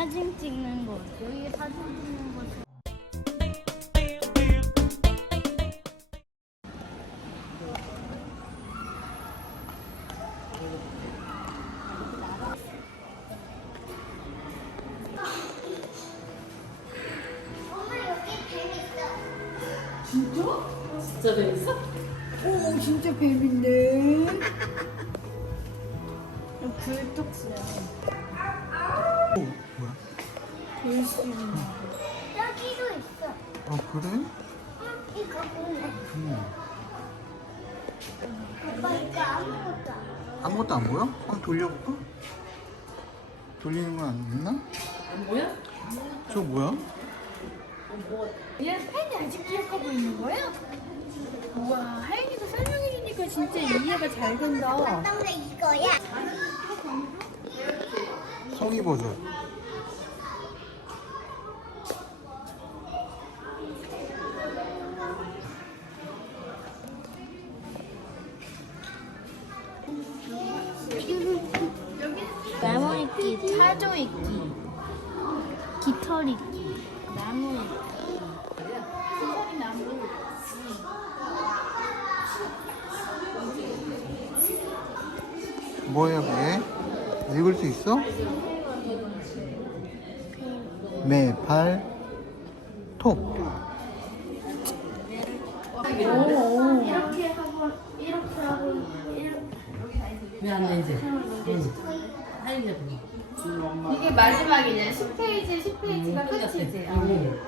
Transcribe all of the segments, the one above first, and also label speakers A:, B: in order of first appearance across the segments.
A: 사진 찍는 곳. 여기 사진 찍는 곳.
B: 그래?
A: 응, 이거 볼래.
B: 음.
A: 아빠 이거 아무것도 안 보여.
B: 아무것도 안 보여? 한번 돌려볼까? 돌리는 건 안 있나?
C: 뭐야?
B: 저 뭐야?
D: 얘 팬이 아직 기억하고 있는 거야? 우와 하연이가 설명해주니까 진짜 이해가 잘 된다.
A: 어떤 게 이거야?
B: 성의 버전.
A: 타조 있기, 깃털 있기, 나무.
B: 뭐야 그게? 읽을 수 있어? 매, 발, 톱.
A: 이렇게 하고, 이렇게 하고, 이렇게.
C: 왜안 내지? 응. 하인이 보기.
D: 이게 마지막이냐? 10페이지 10페이지가 끝이지.
C: 응.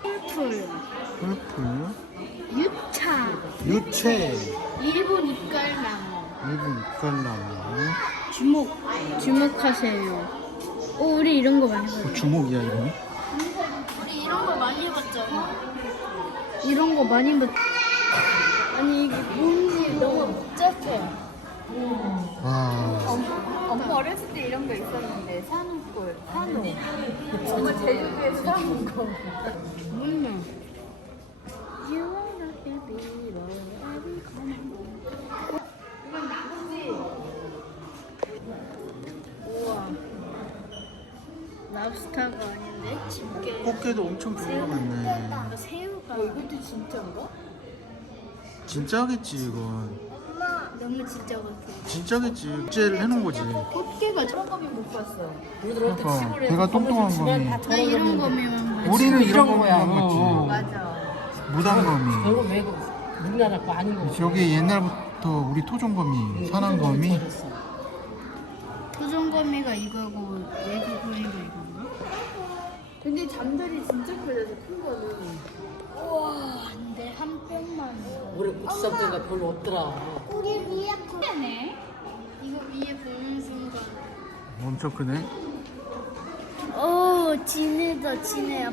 A: 풀풀,
B: 풀풀,
A: 유차,
B: 유채,
A: 일본 이깔나무,
B: 일본 이깔나무.
A: 주목, 주목하세요. 오, 우리 이런 거 많이 봤죠?
B: 뭐 주먹이야 이거?
A: 우리 이런 거 많이 해봤잖아. 이런 거 많이 봤. 너무 복잡해.
B: 와.
D: 엄마 어렸을 때 이런 거 있었는데 산후골, 산후. 엄마 제주도에서 사온 거.
A: 몰라. You are a baby boy, every come.
D: 이건 나무지.
A: 우와. 랍스타가 아닌데 집게.
B: 꽃게도 엄청 종류가 많네.
A: 아, 새우가.
D: 어, 이것도 진짜인가?
B: 진짜겠지 이건.
A: 너무 진짜 같아.
B: 진짜겠지. 국제를 해놓은 거지.
D: 꽃게가 저런 거미 못 봤어.
C: 우리 들어올 때
B: 그러니까
C: 시골에
B: 배가 똥똥한 거미.
A: 나 이런 거면.
B: 우리는 이런
C: 이런 거야.
B: 봤지.
C: 어.
D: 맞아.
B: 무당거미.
C: 이거 외국 우리나라 거 아닌 거.
B: 저기 옛날부터 우리 토종거미, 산왕거미.
A: 토종거미가 이거고 외국거미가 이건가?
D: 근데 잠들이 진짜 크다, 저큰 거는.
A: 우와, 근데 한 뼘만.
C: 올해 고추장가 별로 없더라.
A: 우리 위에 보네. 이거 위에 보는 순간.
B: 엄청 크네.
A: 오, 진해다, 진해.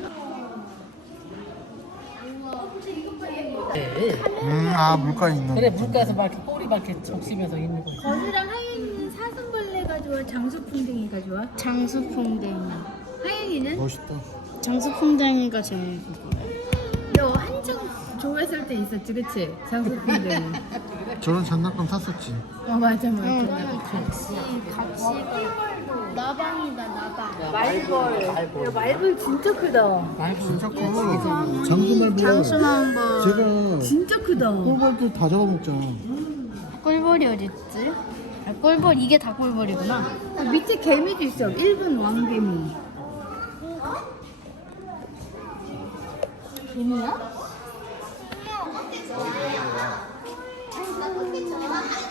C: 네.
B: 음, 아 물가에 있는.
C: 그래 물가에서 막 이렇게 꼬리 막 이렇게 적시면서 있는 거.
D: 거즈랑 하윤이는 사슴벌레가 좋아, 장수풍뎅이가 좋아?
A: 장수풍뎅이.
D: 하윤이는?
B: 멋있다.
A: 장수풍뎅이가 제일 그거.
D: 너 한창 좋아했을 때 있었지, 그치? 장수풍뎅이.
B: 저런 장난감 샀었지.
D: 어, 맞아, 맞아.
A: 응, 같이, 같이가. 나방이다, 나방.
D: 말벌. 야,
C: 말벌.
D: 진짜 크다.
C: 말벌.
B: 진짜 커. 장수말벌.
A: 장수만벌.
B: 제가
D: 진짜 크다.
B: 꿀벌들 다 잡아먹잖아.
A: 꿀벌이 어딨지? 아, 꿀벌, 이게 다 꿀벌이구나.
D: 아, 밑에 개미도 있어. 일본 왕개미.
A: 개미야?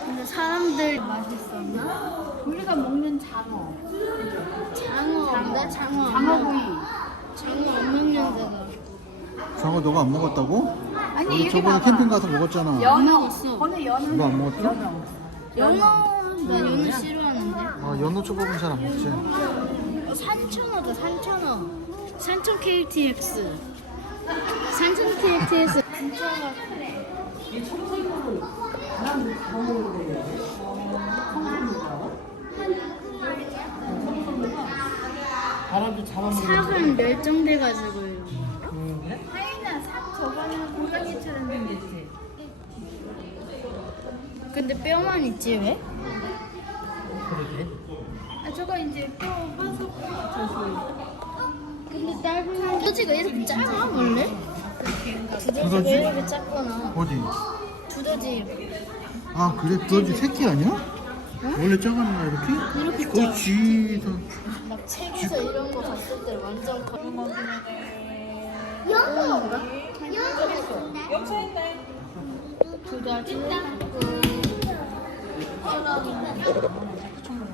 A: 근데 사람들 맛있었나?
D: 우리가 먹는 장어.
A: 장어 없는데? 장어
D: 장어구이.
A: 장어 없는 년대다.
B: 저거 너가 안 먹었다고?
D: 아니,
B: 우리
D: 여기
B: 저번에
D: 봐봐.
B: 캠핑 가서 먹었잖아.
D: 연어.
A: 있어.
D: 거는 연어.
B: 너안 먹었어?
D: 연어.
A: 연어, 나 연어 싫어하는데.
B: 아, 연어 초밥은 잘 안 먹지.
A: 어, 산천어다, 산천어. 산천 KTX. 산천 KTX. 진짜 맛있네.
C: 바람도 잡아먹는
A: 사은 멸종돼가지고요.
C: 음, 그래?
D: 하인아, 삽 저거는 고양이처럼 생겼지?
A: 근데 뼈만 있지 왜?
C: 그러게.
D: 아 저거 이제 뼈 화석 저기
A: 근데 짧은 두더지가 이렇게 짧아 원래? 두더지가
B: 두더지?
A: 이렇게 작구나
B: 어디?
A: 두더지
B: 아 그래 두더지 새끼 아니야? 원래 작았나 이렇게?
A: 이렇게
B: 거의
A: 작아
B: 쥐에서
A: 막 책에서 이런 거 봤을 때 완전 커 두더지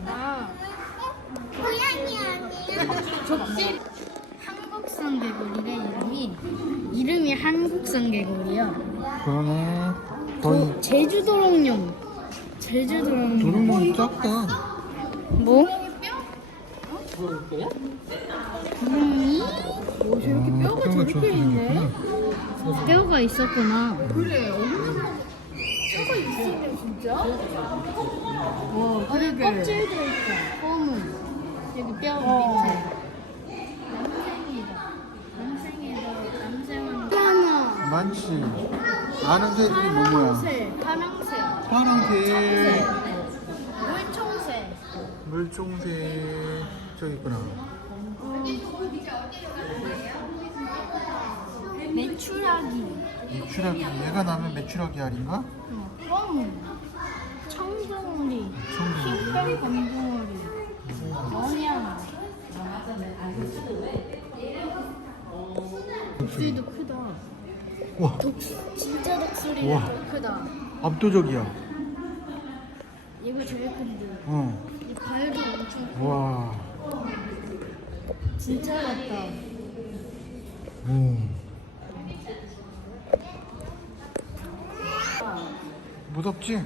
A: 아 족지 한국산 개구리래 이름이 이름이 한국산 개구리야
B: 그러네 거의
A: 도, 제주도롱뇽 제주도롱뇽
B: 도롱뇽이 작다.
A: 뭐? 구름이?
D: 오 저렇게
B: 아,
D: 뼈가 저렇게 있네.
A: 뼈가 있었구나.
D: 그래 거 뼈가 있으면 진짜? 와 그러게
A: 껍질도 있고 검은. 여기 뼈 밑에. 남생이다 남생이다. 남생은 하나.
B: 많지. 아는 새들이
A: 파랑새 파랑새
B: 파랑새
A: 물총새
B: 물종새 저기 있구나.
A: 메추라기.
B: 메추라기. 얘가 나면 메추라기 알인가?
A: 껌 청둥오리. 흰별 검둥오리 뭐냐 독수리도 크다
B: 와.
A: 독 진짜 독수리는
B: 우와.
A: 더 크다.
B: 압도적이야.
A: 얘가 제일 큰데.
B: 어.
A: 이 발도 엄청
B: 와.
A: 진짜 같다.
B: 오. 무섭지?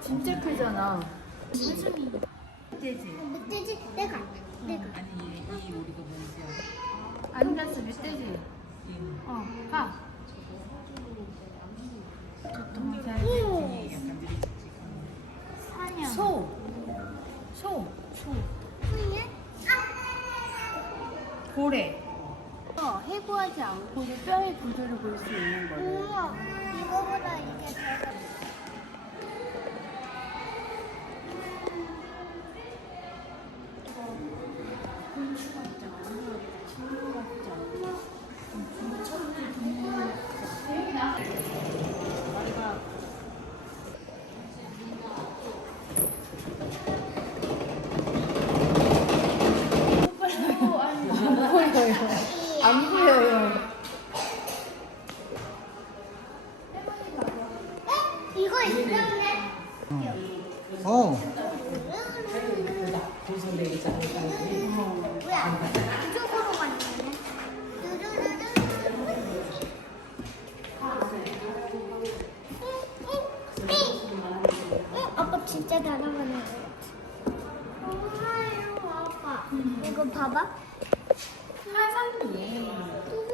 D: 진짜 크잖아.
A: 사슴이
D: 멧돼지?
E: 멧돼지? 내가 내가
D: 앉았어 멧돼지 어 가
A: 사냥
D: 소. 소. 소. 고래.
A: 어, 해부하지 않고도 뼈의 구조를 볼 수 있는 거예요
E: 우와 이거보다 이게 더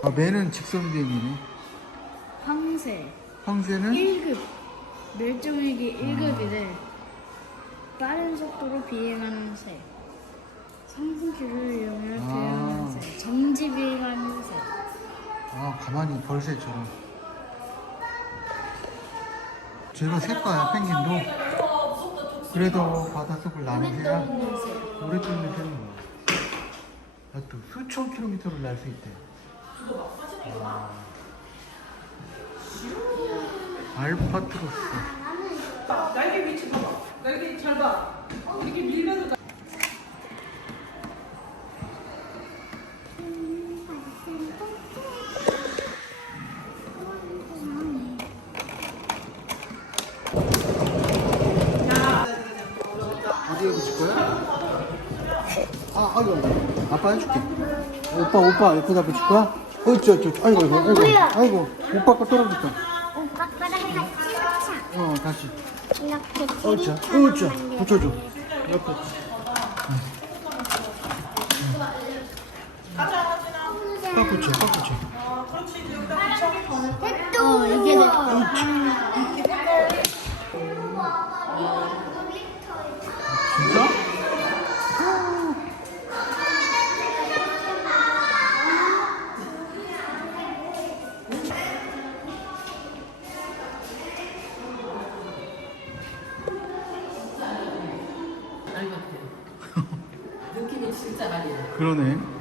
E: 아,
B: 매는 직선 비행이네.
A: 황새.
B: 황새는?
A: 1급. 멸종위기 1급이래. 빠른 속도로 비행하는 새. 성분기를 이용해
B: 아.
A: 비행하는 새. 정지 비행하는 새.
B: 아 가만히 벌새처럼. 쟤가 새과야 펭귄도. 그래도 바닷속을 나는 새야 오래 뚫는 새는 거야. 야, 또 수천 킬로미터를 날 수 있대. 와. 알파트로스
C: 날개 위치 봐봐. 날개 잘 봐. 이렇게 밀면서
B: 어디에 붙일 거야? 아, 아이고. 아빠 해줄게. 오빠, 오빠 옆에다 붙일 거야? 어, 저, 저, 아이고, 아이고, 아이고, 아이고, 오빠 거 떨어졌다.
E: 오빠 거랑 같이 놓자
B: 어, 다시.
E: 이렇게
B: 어짜, 어짜, 붙여줘. 옆에. 딱 붙여, 딱 붙여.
A: 어 이게 내
B: 진짜?
A: 그러네.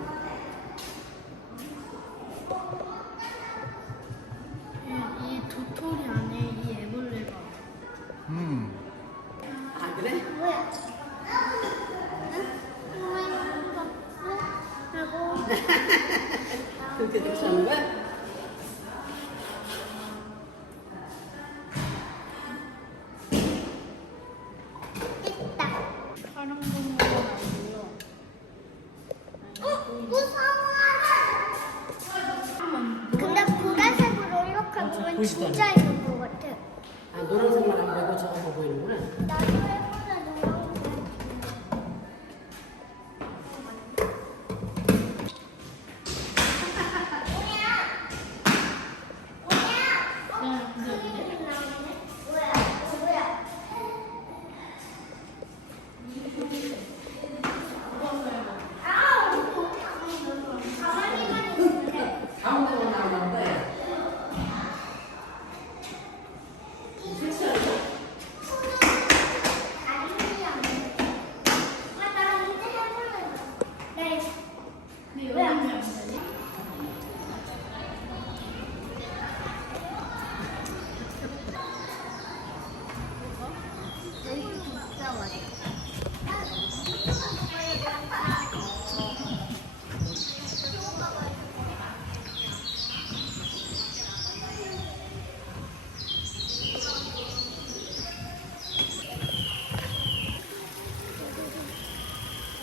B: 진짜 있는 것 같아.
C: 아 노란색만 안 보이고 저거 보이는구나.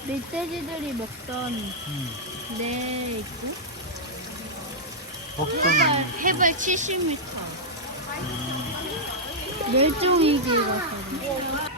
E: 멧돼지들이 먹던 내 있고.
A: 먹던
E: 해발, 해발 70m 멸종위기라서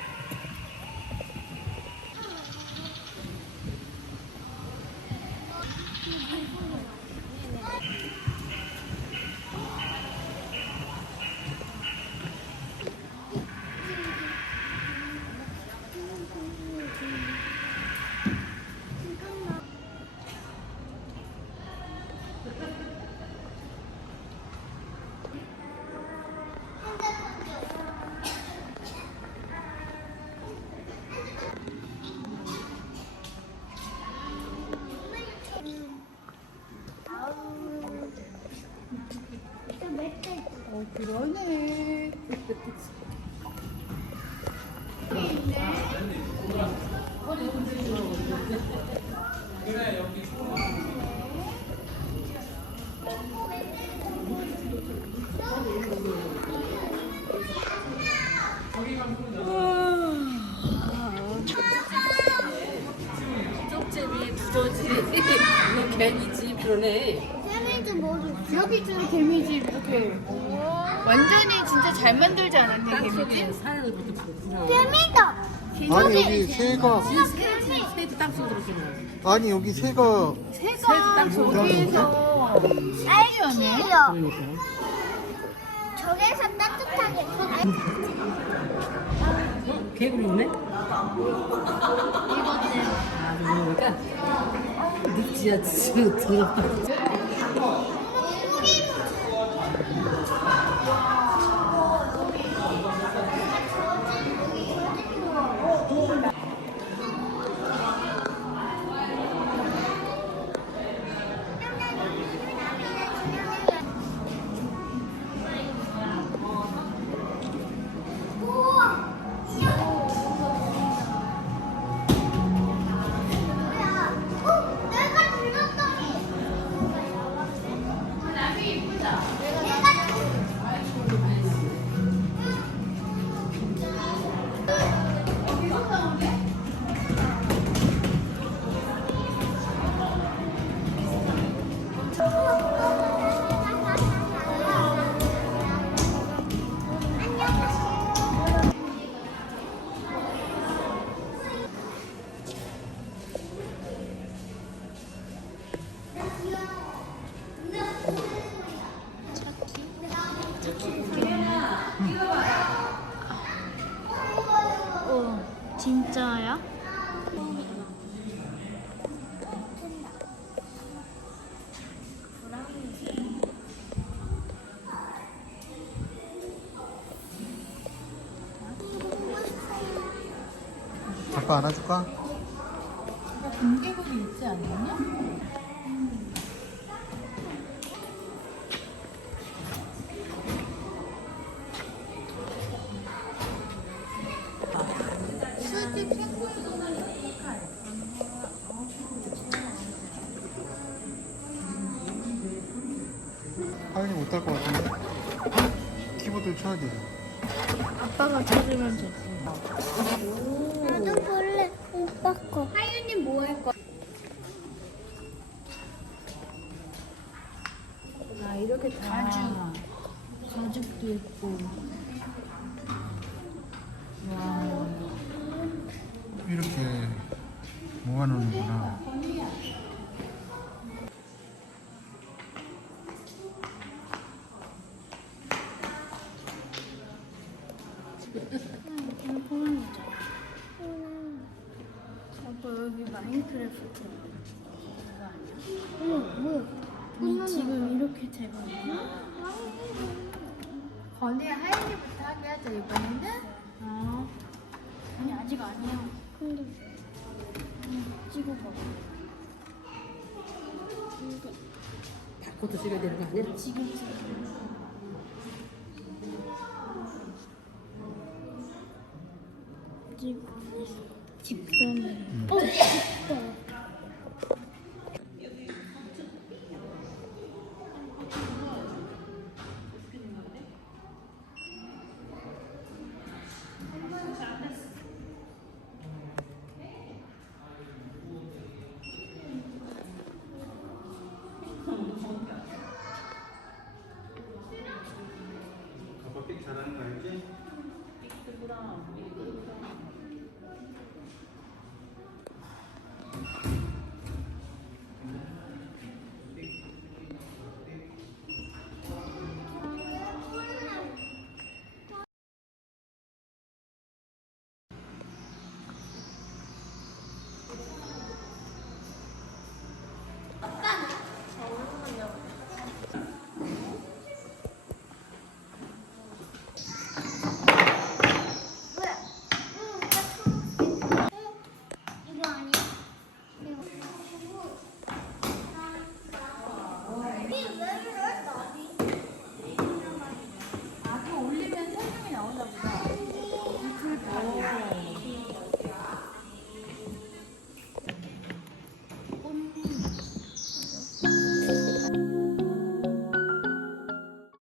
D: 그러네.
B: 세미도 모르.
D: 여기 있잖아 개미집 이렇게. 완전히 진짜 잘 만들지 않았냐?
C: 속에 그렇구나.
B: 세미도.
A: 아니 여기 새가
C: 스테이트 땅 속에 들어있는
A: 아니 여기 새가
D: 새가
B: 알지요.
C: 그러니까.
B: 저기서 따뜻하게.
C: 어? 개구리 오네? 아, 그러니까
E: Gideceğiz.
A: 아빠 안아줄까?
D: 공개국이 있지 않았냐?
B: 하연이 못할 것 같은데? 키보드 쳐야 돼.
A: 아빠가 찾으면 돼.
E: 나
A: 가죽
C: 그것도 찍어야 되는